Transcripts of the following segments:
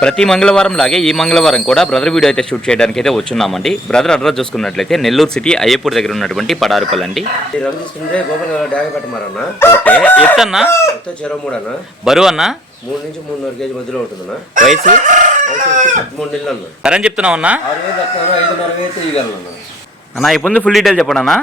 ప్రతి మంగళవారం లాగే ఈ మంగళవారం కూడా బ్రదర్ వీడియో అయితే షూట్ చేయడానికి అయితే వచ్చున్నామండి. బ్రదర్ అడ్రస్ చూసుకున్నట్లయితే నెల్లూరు సిటీ అయ్యపూర్ దగ్గర ఉన్నటువంటి పడారుపల్లి అండి. ఓకే, ఎత్తన్నా బరువు అన్నా 3 నుంచి 3.5 కేజీ మధ్యలో ఉంటుందన్నా. వయసు 13 నెలలు అన్న. సరే చెప్తున్నావు అన్నా. 6,500 అన్నా ఇప్పుడు ఫుల్ డీటెయిల్ చెప్పండి అన్నా.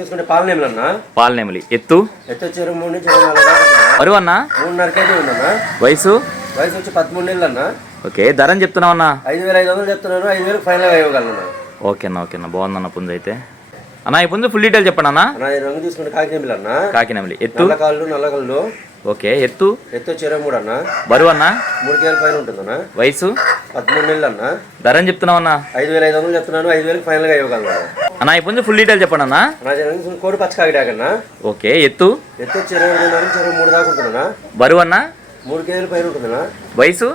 తీసుకుంటే పాలనేములు అన్న. పాలనేములి ఎత్తు వచ్చి 3 నుంచి 4 బరువు అన్నా 3.5 కేజీ ఉందన్నా. వయసు వచ్చి 13 నెలలు అన్న. ఓకే, ధర చెప్తున్నావు అన్నా. 5,500 చెప్తున్నాను. 5,000 ఫైనల్ ఇవ్వగలను. ఓకేనా బాగుందన్న పుంజు అయితే. అన్నా ఇప్పుడు ఫుల్ డీటెయిల్ చెప్పండి అన్నా. రంగు తీసుకుంటే కాకినేమిలి అన్న. కాకినేమిలి ఎత్తు నల్లకళ్ళు. ఓకే, ఎత్తు 23 అన్న. బరువు అన్న 3 కేజీల పైన ఉంటుందన్న. వయసు 13 నెలలు అన్న. ధర చెప్తున్నావు అన్న. 5,500 చెప్తున్నాను. 5,000 ఫైనల్ గా ఇవ్వగలను అన్న. ఇప్పుడు ఫుల్ డీటెయిల్ చెప్పండి అన్న. కోడి పచ్చ కాకిడాకన్నా. ఓకే, ఎత్తు 22 దాకా ఉంటుందన్నా. బరువు అన్న 3 కేజీల పైన ఉంటుందన్నా. వయసు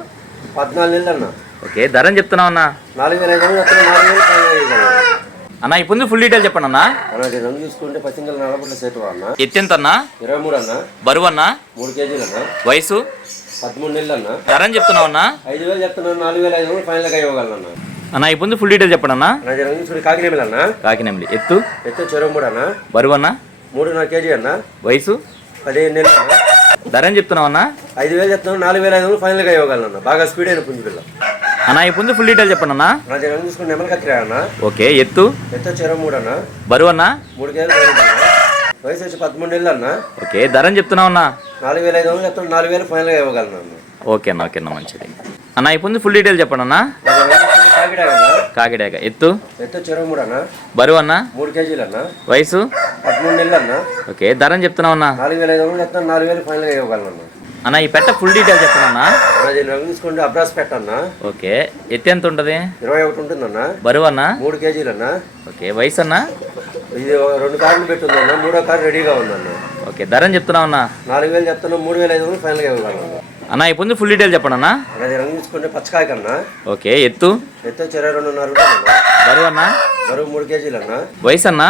14 నెలలు అన్న. ఓకే, ధర చెప్తున్నావు అన్న. 4,500 చెప్తున్నా. 4,000 ఫైనల్ గా ఇవ్వగలను అన్న. ఇప్పుడు ఫుల్ డీటెయిల్ చెప్పండి అన్న. రంగు చూసుకుంటే పచ్చింగల్ నల్లబుట్ల సేటు అన్న. ఎత్తెంత అన్న. 23 అన్న. బరువు అన్న 3 కేజీలు అన్న. వయసు 13 నెలలు అన్న. ధర చెప్తున్నావు అన్న. 5,000 చెప్తున్నాను. 4,500 ఫైనల్ గా ఇవ్వగలను అన్న. ఇప్పుడు ఫుల్ డీటెయిల్ చెప్పండి అన్న. రంగు చూసుకుంటే కాకినేమిలి అన్న. కాకినేమిలి ఎత్తు 23 అన్న. బరువు అన్న 3.5 కేజీ అన్న. వయసు 15 నెలలు అన్న. ధర చెప్తున్నావు అన్న. 5,000 చెప్తున్నాను. 4,500 ఫైనల్ గా ఇవ్వగలను. బాగా స్పీడ్ అయిన పుంజు పిల్ల అన్న. ఇప్పుడు ఫుల్ డీటెయిల్ చెప్పండి అన్న. రంగు చూసుకుంటే నెమలి కత్తిరా అన్న. ఓకే, ఎత్తు 23 అన్న. బరువు అన్న 3 కేజీలు అన్న. వయసు వచ్చి 13 నెలలు అన్న. ఓకే, ధర చెప్తున్నావు అన్న. 4,500 చెప్తున్నాను. 4,000 ఫైనల్ గా ఇవ్వగలను అన్న. ఓకేనా మంచిది అన్న. ఇప్పుడు ఫుల్ డీటెయిల్ చెప్పండి అన్న. కాకిడాక ఎత్తు 23 అన్న. బరువు అన్న 3 కేజీలు అన్న. వయసు 13 నెలలు అన్న. ఓకే, ధర చెప్తున్నావు అన్న. 4,500 చెప్తాను. 4,000 ఫైనల్ గా ఇవ్వగలను అన్న. ఈ పెట్ట ఫుల్ డీటెయిల్ చెప్పండి అన్న. రంగు తీసుకుంటే అబ్రాస్ పెట్టన్న. ఓకే, ఎత్తు ఎంత ఉంటుంది. 21 ఉంటుందన్న. బరువు అన్న 3 కేజీలు అన్న. ఓకే, వయసు అన్న. ఇది 2 కార్లు పెట్టుందన్న. 3వ కారు రెడీగా ఉందన్న. ఓకే, ధర చెప్తున్నావు అన్న. 4,000 చెప్తాను. 3,500 ఫైనల్ గా ఇవ్వగలను అన్న. ఇప్పుడు ఫుల్ డీటెయిల్ చెప్పండి అన్న. రంగు తీసుకుంటే పచ్చకాయ కన్నా. ఓకే, ఎత్తు 22.5 ఉంటుందన్న. బరువు అన్న. బరువు 3 కేజీలు అన్న. వయసు అన్న.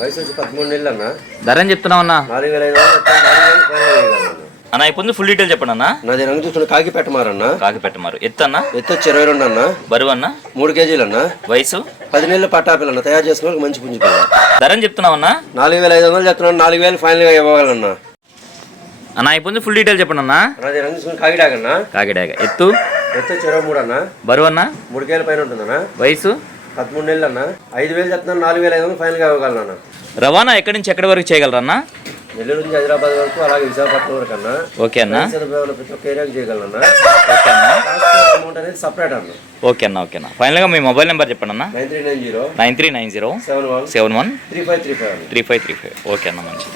వయసు వచ్చి 13 నెలలు అన్న. ధర చెప్తున్నావు అన్న. 4,500 చెప్తాను. 4,000 ఫైనల్ గా ఇవ్వగలను అన్న. ఇప్పుడు ఫుల్ డీటెయిల్ చెప్పండి అన్న. నాది రంగు చూసుకుంటే కాకి పెట్టమారన్న. కాకి పెట్టమారు ఎత్తు అన్న. ఎత్తు వచ్చి 22 అన్న. బరువు అన్న 3 కేజీలు అన్న. వయసు 10 నెలలు పట్టాపిల్లన్న. తయారు చేసుకుని మంచి పుంజు పిల్ల. ధర చెప్తున్నావు అన్న. 4,500 చెప్తున్నాను. 4,000 ఫైనల్ గా ఇవ్వగలన్న అన్న. ఇప్పుడు ఫుల్ డీటెయిల్ చెప్పండి అన్న. నాది రంగు చూసుకుని కాకిడాకన్న. కాకిడాక ఎత్తు 23 అన్న. బరువు అన్న 3 కేజీల పైన ఉంటుందన్న. వయసు 13 నెలలు అన్న. 5,000 చెప్తున్నాను. 4,500 ఫైనల్ గా ఇవ్వగలను రవాణా ఎక్కడి నుంచి ఎక్కడి వరకు చేయగలరన్నా. నెల్లూరు నుంచి హైదరాబాద్ వరకు, అలాగే విశాఖపట్నం వరకు అన్న. ఓకే అన్న. ప్రతి ఒక్క ఏరియాకి చేయగలన్నా. ఓకే అన్న. అమౌంట్ అనేది సపరేట్ అన్న. ఓకేనా ఫైనల్గా మీ మొబైల్ నెంబర్ చెప్పండి అన్న. 9390 9390 71 71 3535 3535. ఓకే అన్న, మంచిది.